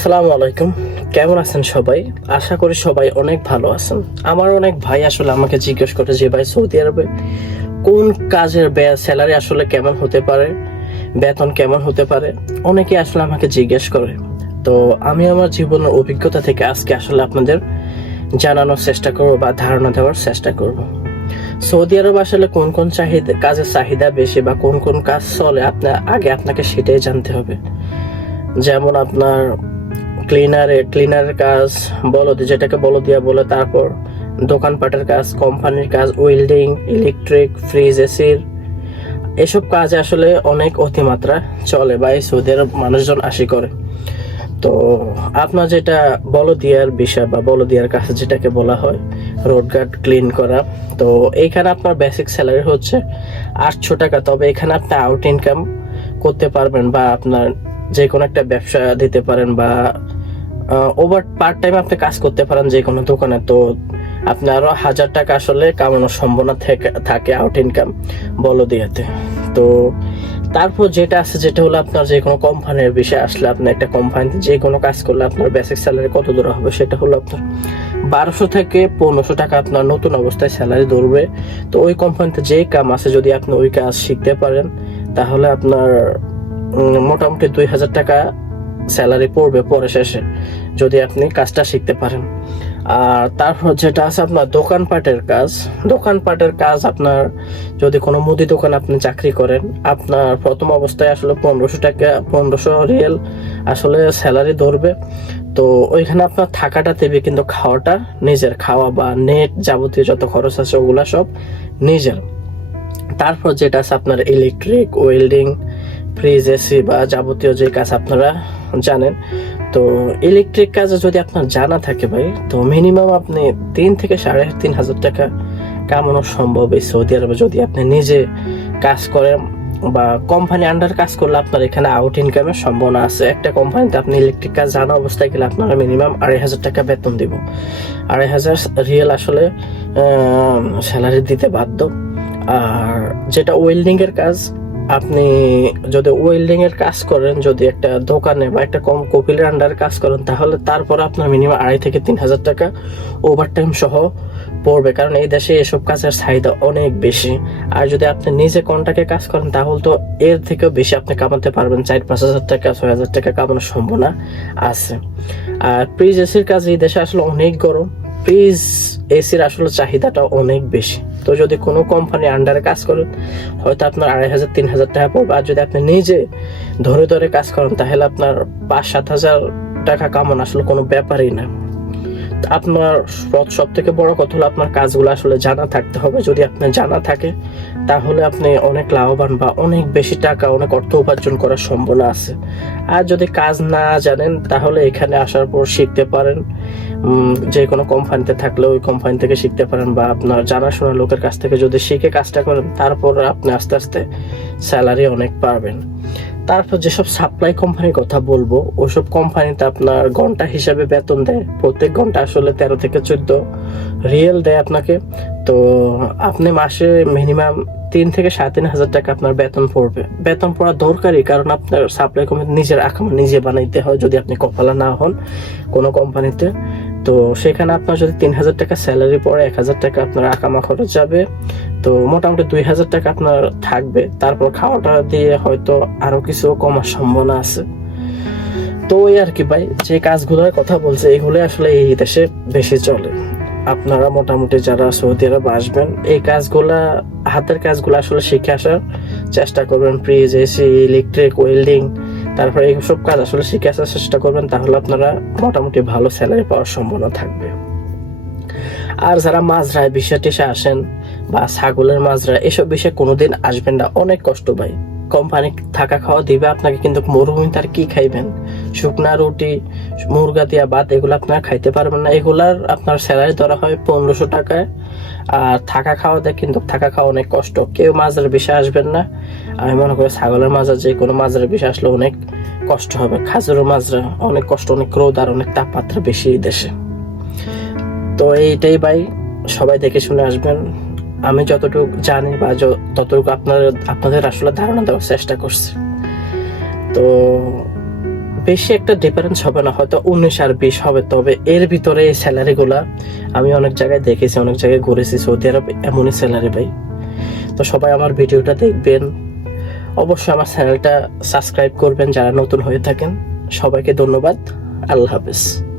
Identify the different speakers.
Speaker 1: আসসালামু আলাইকুম। কেমন আছেন সবাই? আশা করি সবাই অনেক ভালো আছেন। আমার অনেক ভাই আসলে আমাকে জিজ্ঞেস করে যে, ভাই, সৌদি আরবে কোন কাজের স্যালারি আসলে কেমন হতে পারে? বেতন কেমন হতে পারে? অনেকে আসলে আমাকে জিজ্ঞেস করে। তো আমি আমার জীবনের অভিজ্ঞতা থেকে আজকে আসলে আপনাদের জানানোর চেষ্টা করব বা ধারণা দেওয়ার চেষ্টা করব। সৌদি আরব আসলে কোন কোন চাহিদা, কাজের চাহিদা বেশি বা কোন কোন কাজ চলে আপনার আগে আপনাকে সেটাই জানতে হবে। যেমন আপনার ক্লিনারে ক্লিনারের কাজ, বলদ, যেটাকে বলদিয়া বলে, তারপর দোকানপাটের কাজ কোম্পানির কাজ ওয়েল্ডিং ইলেকট্রিক ফ্রিজ এসির এসব কাজে আসলে অনেক অতিমাত্রা চলে বা এই সৌদি আরব মানুষজন আসি করে। তো আপনার যেটা বলদিয়ার বিষয় বা বলদিয়ার কাজ যেটাকে বলা হয় রোড গার্ড ক্লিন করা, তো এইখানে আপনার বেসিক স্যালারি হচ্ছে আটশো টাকা। তবে এখানে আপনি আউট ইনকাম করতে পারবেন বা আপনার যে কোনো একটা ব্যবসা দিতে পারেন বা ওভার পার্ট টাইম আপনি কাজ করতে পারেন যে কোনো দোকানে, তো আপনার হাজার টাকা আসলে কামানোর সম্ভাবনা থেকে- আউট ইনকাম বলো দিয়াতে তো তারপর যেটা আছে, যেটা হলো আপনার যে কোনো কোম্পানির বিষয়ে আসলে আপনি একটা কোম্পানিতে যে কোনো কাজ করলে আপনার বেসিক স্যালারি কত দূর হবে, সেটা হলো আপনার বারোশো থেকে পনেরোশো টাকা আপনার নতুন অবস্থায় স্যালারি ধরবে। তো ওই কোম্পানিতে যে কাম আছে, যদি আপনি ওই কাজ শিখতে পারেন, তাহলে আপনার মোটামুটি দুই হাজার টাকা স্যালারি পড়বে পরে শেষে। যদি আপনি কাজটা শিখতে পারেন। আর তারপর যেটা আছে আপনার দোকানপাটের কাজ। দোকানপাটের কাজ আপনার যদি কোনো মুদি দোকান আপনি চাকরি করেন, আপনার প্রথম অবস্থায় আসলে পনেরোশো টাকা, পনেরোশো রিয়েল আসলে স্যালারি ধরবে। তো ওইখানে আপনার থাকাটা দেবে কিন্তু খাওয়াটা, নিজের খাওয়া বা নেট যাবতীয় যত খরচ আছে ওগুলা সব নিজের। তারপর যেটা আছে আপনার ইলেকট্রিক ওয়েল্ডিং ফ্রিজ এসি বা যাবতীয় যে কাজ আপনারা জানেন তো ইলেকট্রিক কাজে যদি আপনার জানা থাকে ভাই, তো মিনিমাম আপনি তিন থেকে সাড়ে তিন হাজার টাকা কামানো সম্ভব এই সৌদি আরবে। যদি আপনি নিজে কাজ করেন বা কোম্পানি আন্ডার কাজ করলে আপনার এখানে আউট ইনকামের সম্ভাবনা আছে। একটা কোম্পানিতে আপনি ইলেকট্রিক কাজ জানা অবস্থায় গেলে আপনারা মিনিমাম আড়াই হাজার টাকা বেতন দিব। আড়াই হাজার রিয়েল আসলে স্যালারি দিতে বাধ্য। আর যেটা ওয়েল্ডিং এর কাজ আপনি যদি ওয়েল্ডিং এর কাজ করেন, যদি একটা দোকানে বা একটা কম কপিলের আন্ডার কাজ করেন, তাহলে তারপরে আপনার মিনিমাম আড়াই থেকে তিন হাজার টাকা ওভার টাইম সহ পড়বে। কারণ এই দেশে এসব কাজের চাহিদা অনেক বেশি। আর যদি আপনি নিজে কন্টাকে কাজ করেন, তাহলে তো এর থেকেও বেশি আপনি কামাতে পারবেন। চার পাঁচ হাজার টাকা, ছয় হাজার টাকা কামানোর সম্ভাবনা আছে। আর প্রিজেসির কাজ এই দেশে আসলে অনেক গরম। প্রিজ এসির আসলে চাহিদাটা অনেক বেশি। তো যদি কোনো কোম্পানি আন্ডারে কাজ করেন, হয়তো আপনার আড়াই হাজার, তিন হাজার টাকা পড়বে। আর যদি আপনি নিজে ধরে ধরে কাজ করেন, তাহলে আপনার পাঁচ, সাত হাজার টাকা কামানো আসলে কোনো ব্যাপারই না। আপনার সব থেকে বড় কথা হলো আপনার কাজগুলো আসলে জানা থাকতে হবে। যদি আপনার জানা থাকে, তাহলে আপনি অনেক লাভবান বা অনেক বেশি টাকা, অনেক অর্থ উপার্জন করার সম্ভাবনা আছে। আর যদি কাজ না জানেন, তাহলে এখানে আসার পর শিখতে পারেন। যে কোনো কোম্পানিতে থাকলে ওই কোম্পানি থেকে শিখতে পারেন বা আপনার জানাশোনা লোকের কাছ থেকে যদি শিখে কাজটা করেন, তারপর আপনি আস্তে আস্তে স্যালারি অনেক পাবেন। তারপর যেসব সাপ্লাই কোম্পানির কথা বলব, ওসব কোম্পানিতে আপনার ঘণ্টা হিসাবে বেতন দেয়। প্রত্যেক ঘণ্টা আসলে তেরো থেকে চোদ্দ রিয়েল দেয় আপনাকে। তো আপনি মাসে মিনিমাম তিন থেকে সাড়ে তিন হাজার টাকা আপনার বেতন পড়বে। বেতন পড়া দরকারই, কারণ আপনার সাপ্লাই কোম্পানি নিজের আকামা নিজে বানাইতে হয় যদি আপনি কপালা না হন কোনো কোম্পানিতে তো সেখানে আপনার যদি তিন হাজার টাকা স্যালারি পড়ে এক হাজার টাকা আপনার আকামা খরচ যাবে। তো মোটামুটি দুই হাজার টাকা আপনার থাকবে। তারপর খাওয়াটা দিয়ে হয়তো আরও কিছু কমার সম্ভাবনা আছে। তো ওই আর কি ভাই, যে কাজগুলোর কথা বলছে, এগুলো আসলে এই দেশে বেশি চলে। আপনারা মোটামুটি যারা সৌদি আরব আসবেন, এই কাজগুলা, হাতের কাজগুলো আসলে শিখে আসার চেষ্টা করবেন। ফ্রিজ এসি ইলেকট্রিক ওয়েল্ডিং তারপরে এইসব কাজ আসলে শিখে আসার চেষ্টা করবেন, তাহলে আপনারা মোটামুটি ভালো স্যালারি পাওয়ার সম্ভাবনা থাকবে। আর যারা মাঝরায় বিষয় টিসে আসেন বা ছাগলের মাজরা, এসব বিষয়ে কোনোদিন আসবেন না, অনেক কষ্ট পাই কোম্পানি থাকা খাওয়া দিবে, আপনাকে কিন্তু মরুভূমি তার কি খাইবেন? শুকনা রুটি, মুরগা দিয়া ভাত, এগুলো আপনারা খাইতে পারবেন না। এগুলার আপনার স্যালারি ধরা হয় পনেরোশো টাকায়। আর থাকা খাওয়াতে কিন্তু থাকা খাওয়া অনেক কষ্ট। কেউ মাছের বিষয়ে আসবেন না। আমি মনে করি ছাগলের মাজা যে কোনো মাছের বিষয়ে আসলে অনেক কষ্ট হবে। খাজুরের মাজরা অনেক কষ্ট, অনেক রোদ আর অনেক তাপমাত্রা বেশি এই দেশে। তো এইটাই ভাই, সবাই দেখে শুনে আসবেন। আমি যতটুকু জানি বা ততটুকু আপনার, আপনাদের আসলে ধারণা দেওয়ার চেষ্টা করছি। তো বেশি একটা ডিফারেন্স হবে না, হয়তো উনিশ আর বিশ হবে, তবে এর ভিতরে এই স্যালারি গুলা আমি অনেক জায়গায় দেখেছি, অনেক জায়গায় ঘুরেছি সৌদি আরব এমনই স্যালারি ভাই। তো সবাই আমার ভিডিওটা দেখবেন। অবশ্যই আমার চ্যানেলটা সাবস্ক্রাইব করবেন, যারা নতুন হয়ে থাকেন। সবাইকে ধন্যবাদ। আল্লাহ হাফেজ।